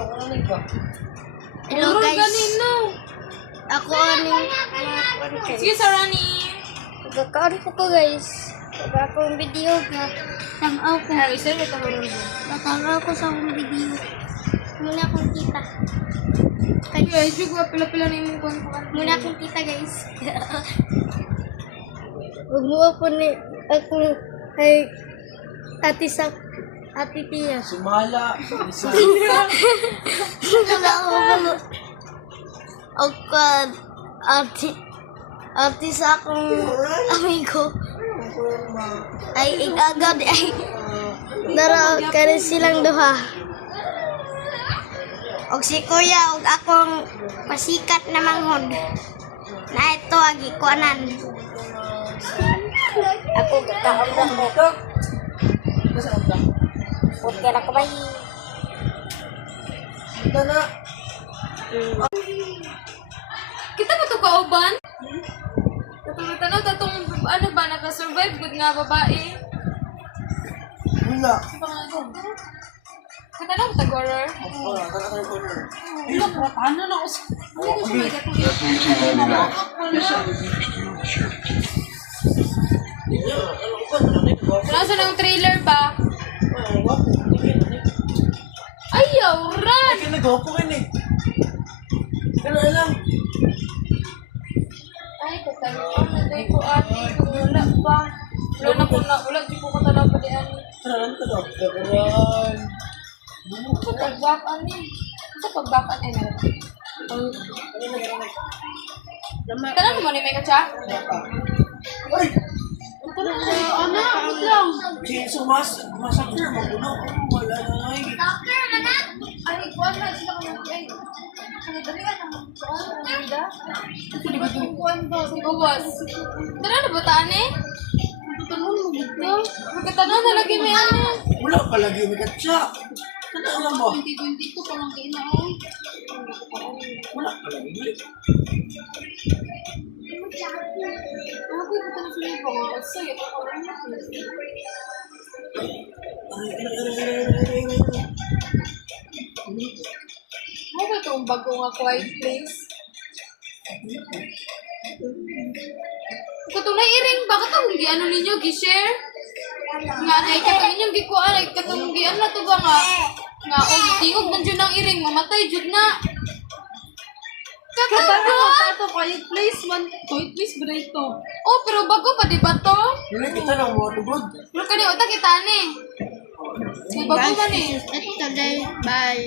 Hello guys. Ako aning Sige, Sarani. Nagkakaroon ko guys. Nagkakaroon video na tanaw ko. Isa rin ito mo. Natanaw ko sa akong video. Muna akong kita. Guys, yung pila-pila na yung kuwan. Muna akong kita guys. Huwag mo ako ni ako ay Ate Tia. Sumala. Wala ako. Okay, ate sa akong amigo ay igagad ay nara ka rin silang duha. Og si kuya og akong pasikat na manghod na ito agi kuanan. Ako kakaon ko. Okay na kabay. Ito na. Kita ba ito kauban? Tanaw tatong ano ba, nakasurvive good nga babae. Wala. Katanaw ba tag-horror? Wala. Ano na ako? Nasa ng trailer ba? Ayaw, ran! Ay, nag-hopo ka eh. Kailan lang. Ay, katanaw na tayo ko ate. Kung wala ba? Wala na ko na. Wala, di ko katanaw pa di ani. Kailan ka daw? Kailan. Sa pagbakan eh. Sa pagbakan eh. Kanang mo ni may katsa? Ay! Ano? Wait lang. Si Sumasakir, magulo. Wala na nga eh. Ay, kuwan na. Sila ko na. Ay, dali ka ng kuwan. Nagida. Hindi ba ito kuwan ba? Bawas. Tara na ba taan eh? Magkatanong mo dito. Magkatanong na lagi may ano. Wala palagi may katsa. Kailan lang ba? 2022 pa lang kinaon. Wala palagi. Ako ko ito na sila ko. Sige, ako rin na. Ano ba itong bago nga quiet place? Katulay iring, bakit ang hindi ano ninyo, gi-share? Nga na ikatong inyong gikuan, ikatong gian na to ba nga? Nga, o gitingog man dyan ang iring, mamatay dyan na. Katulay! Ito, quiet place. Quiet place ba na ito? Oh, pero bago pa, di ba to? Wala kita lang mga tugod. Pero kani, utak kita ni. May bago man eh. Ito guys, bye.